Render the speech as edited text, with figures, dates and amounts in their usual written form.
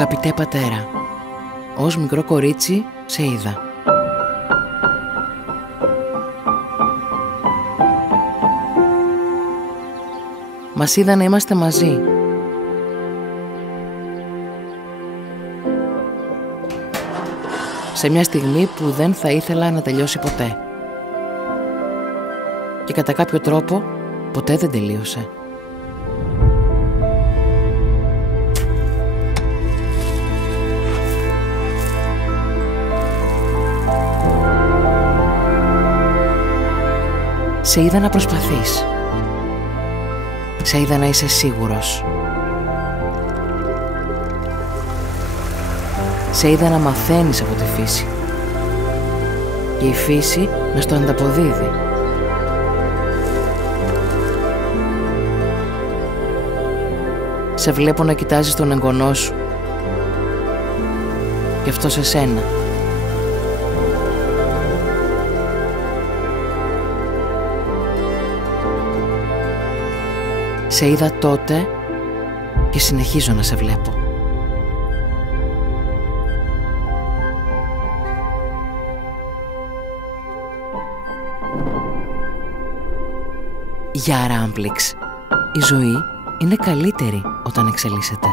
Αγαπητέ πατέρα, ως μικρό κορίτσι σε είδα. Μας είδα να είμαστε μαζί. Σε μια στιγμή που δεν θα ήθελα να τελειώσει ποτέ. Και κατά κάποιο τρόπο ποτέ δεν τελείωσε. Σε είδα να προσπαθείς. Σε είδα να είσαι σίγουρος. Σε είδα να μαθαίνεις από τη φύση. Και η φύση να στο ανταποδίδει. Σε βλέπω να κοιτάζεις τον εγγονό σου. Και αυτό σε σένα. Σε είδα τότε και συνεχίζω να σε βλέπω. Για Ράμπλιξ, η ζωή είναι καλύτερη όταν εξελίσσεται.